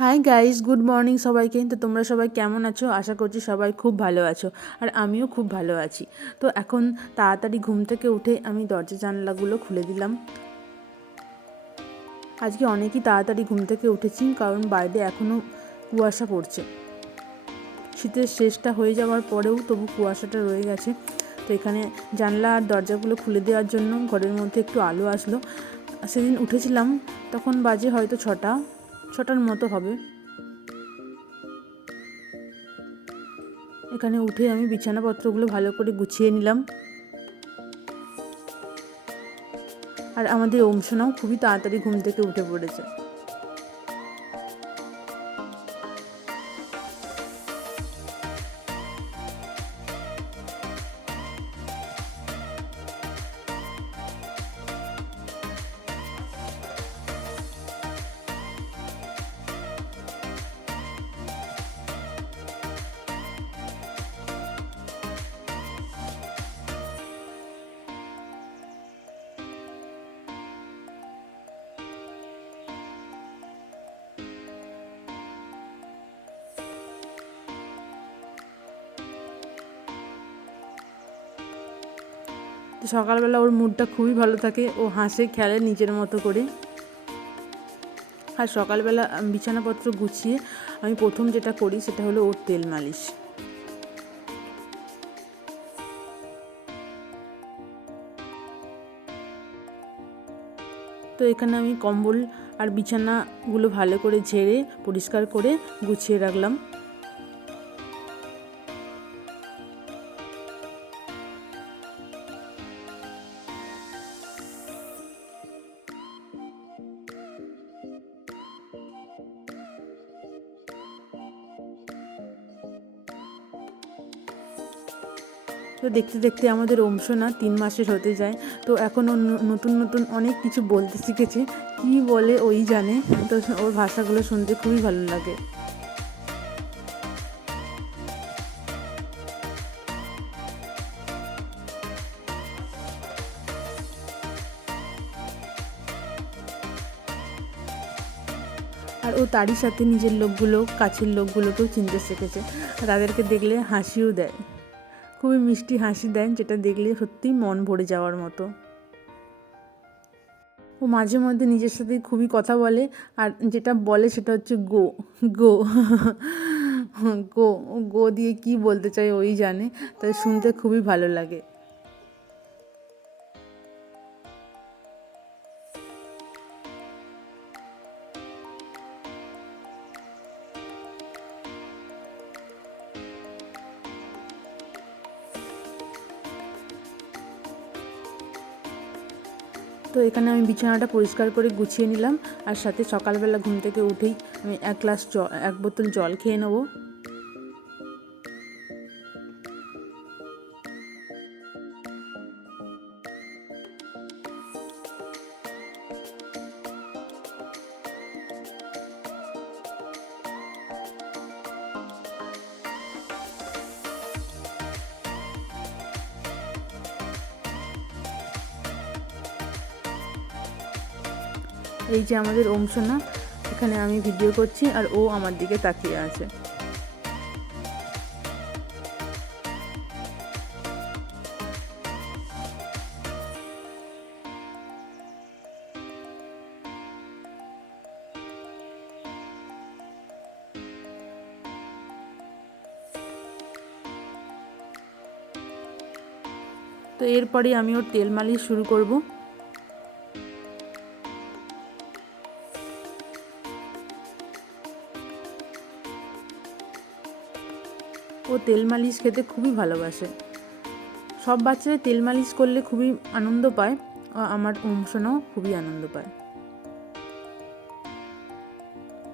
Hi guys good morning সবাইকে। তো তোমরা সবাই কেমন আছো? আশা করছি সবাই খুব ভালো আছো। আর আমিও খুব ভালো আছি। তো এখন তাড়াতাড়ি ঘুম থেকে উঠে আমি দরজা জানলাগুলো খুলে দিলাম। আজকে অনেকই তাড়াতাড়ি ঘুম থেকে উঠেছি কারণ বাইরে এখনও কুয়াশা পড়ছে। শীতের শেষটা হয়ে যাওয়ার পরেও তবু কুয়াশাটা রয়ে গেছে। তো এখানে জানলা আর দরজাগুলো খুলে দেওয়ার জন্য ঘরের মধ্যে একটু আলো আসলো। সেদিন উঠেছিলাম, তখন বাজে হয়তো ছটা। ছটার মতো হবে। এখানে উঠে আমি বিছানাপত্রগুলো ভালো করে গুছিয়ে নিলাম। আর আমাদের ওমসোনাও খুবই তাড়াতাড়ি ঘুম থেকে উঠে পড়েছে। তো সকালবেলা ওর মুডটা খুবই ভালো থাকে, ও হাসে, খেলে নিজের মতো করে আর সকালবেলা বিছানাপত্র গুছিয়ে আমি প্রথম যেটা করি সেটা হলো ওর তেল মালিশ। তো এখানে আমি কম্বল আর বিছানাগুলো ভালো করে ঝেড়ে, পরিষ্কার করে গুছিয়ে রাখলাম। তো দেখতে দেখতে আমাদের অংশনা তিন মাসের হতে যায়। তো এখন নতুন নতুন অনেক কিছু বলতে শিখেছে। কি বলে ওই জানে। তো ওর ভাষাগুলো শুনতে খুবই ভালো লাগে। আর ও তারই সাথে নিজের লোকগুলো, কাছের লোকগুলোকেও চিনতে শিখেছে। তাদেরকে দেখলে হাসিও দেয়। খুবই মিষ্টি হাসি দেন, যেটা দেখলে সত্যিই মন ভরে যাওয়ার মতো। ও মাঝে মধ্যে নিজের সাথে খুবই কথা বলে, আর যেটা বলে সেটা হচ্ছে গো গো গো গো দিয়ে কি বলতে চাই ওই জানে, তাই শুনতে খুবই ভালো লাগে। তো এখানে আমি বিছানাটা পরিষ্কার করে গুছিয়ে নিলাম। আর সাথে সকালবেলা ঘুম থেকে উঠেই আমি এক গ্লাস জল এক বোতল জল খেয়ে নেব। এই যে আমাদের ওমসোনা এখানে আমি ভিডিও করছি আর ও আমার দিকে তাকিয়ে আছে। তো এরপরে আমি ওর তেল মালিশ শুরু করব। ও তেল মালিশ খেতে খুবই ভালোবাসে। সব বাচ্চারা তেল মালিশ করলে খুবই আনন্দ পায় ও আমার অংশনাও খুবই আনন্দ পায়।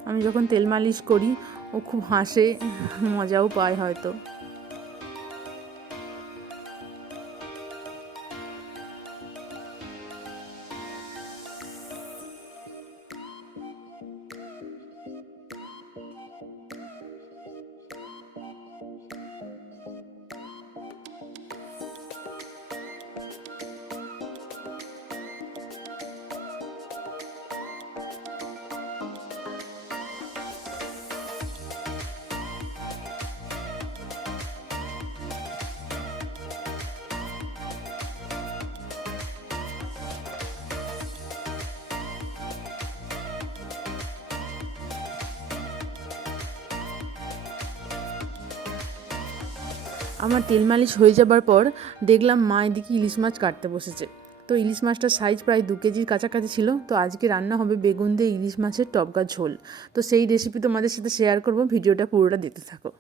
আমি যখন তেল মালিশ করি, ও খুব হাসে, মজাও পায় হয়তো। আমার তেল মালিশ হয়ে যাবার পর দেখলাম মা এদিকে ইলিশ মাছ কাটতে বসেছে। তো ইলিশ মাছটার সাইজ প্রায় দু কেজির কাছাকাছি ছিল। তো আজকে রান্না হবে বেগুন দিয়ে ইলিশ মাছের টপকা ঝোল। তো সেই রেসিপি তোমাদের সাথে শেয়ার করব। ভিডিওটা পুরোটা দিতে থাকো।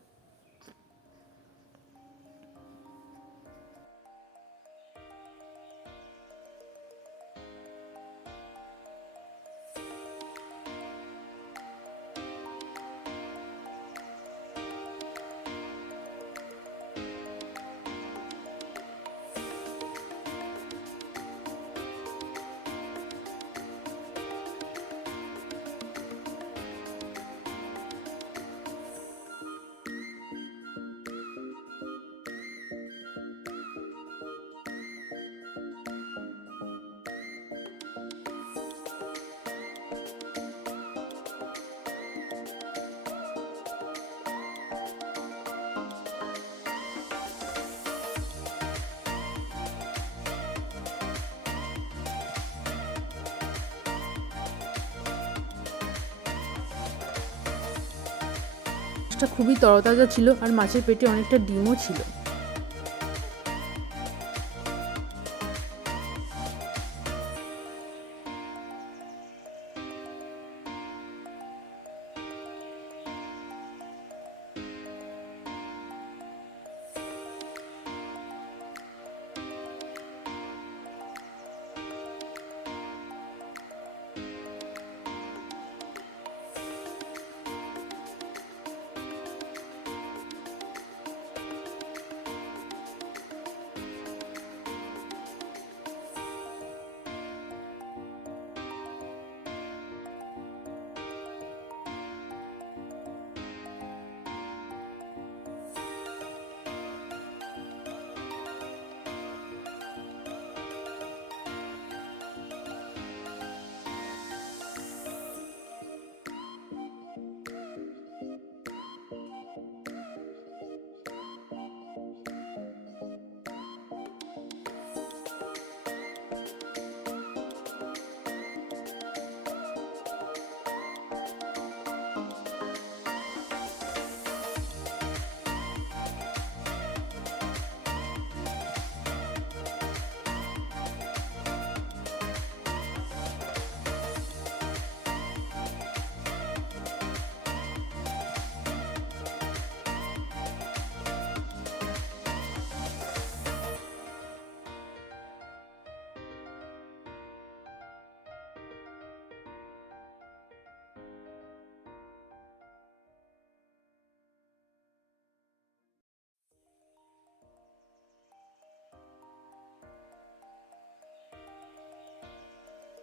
মাছটা খুবই তরতাজা ছিল আর মাছের পেটে অনেকটা ডিমও ছিল।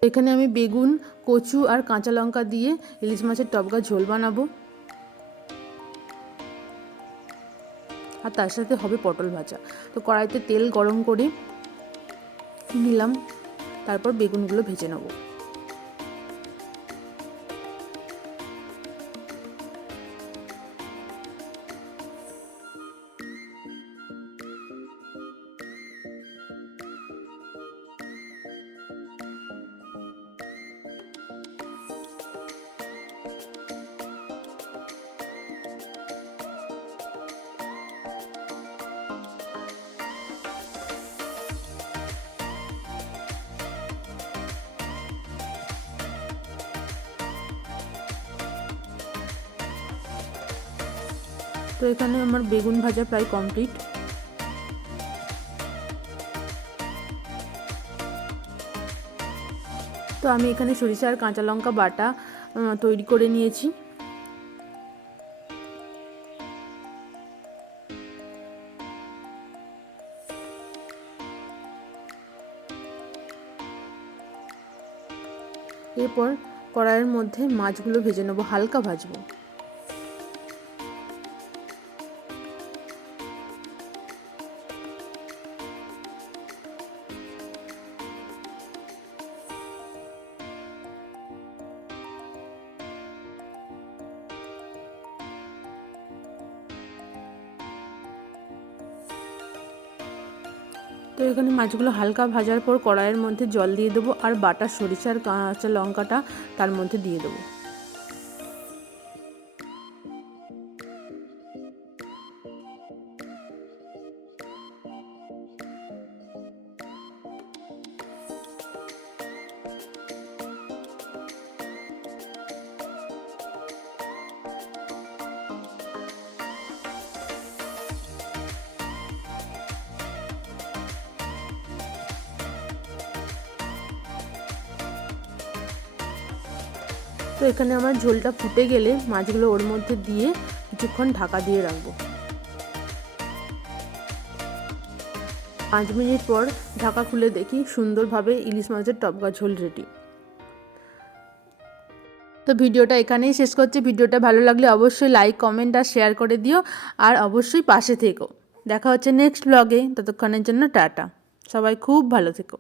এখানে আমি বেগুন, কচু আর কাঁচা লঙ্কা দিয়ে ইলিশ মাছের টপকা ঝোল বানাবো। আর তার সাথে হবে পটল ভাজা। তো কড়াইতে তেল গরম করে নিলাম, তারপর বেগুনগুলো ভেজে নেব। তো এখানে আমার বেগুন ভাজা প্রায় কমপ্লিট তো আমি এখানে সরিষা আর কাঁচা লঙ্কা বাটা তৈরি করে নিয়েছি। এরপর কড়াইয়ের মধ্যে মাছগুলো ভেজে নেব, হালকা ভাজবো। তো এখানে মাছগুলো হালকা ভাজার পর কড়াইয়ের মধ্যে জল দিয়ে দেবো আর বাটা সরিষার কাঁচা লঙ্কাটা তার মধ্যে দিয়ে দেবো। তো এখানে আমার ঝোলটা ফুটে গেলে মাছগুলো ওর মধ্যে দিয়ে কিছুক্ষণ ঢাকা দিয়ে রাখব। পাঁচ মিনিট পর ঢাকা খুলে দেখি সুন্দরভাবে ইলিশ মাছের টপকা ঝোল রেডি তো ভিডিওটা এখানেই শেষ করছি। ভিডিওটা ভালো লাগলে অবশ্যই লাইক কমেন্ট আর শেয়ার করে দিও আর অবশ্যই পাশে থেকো। দেখা হচ্ছে নেক্সট ব্লগে ততক্ষণের জন্য টাটা। সবাই খুব ভালো থেকো।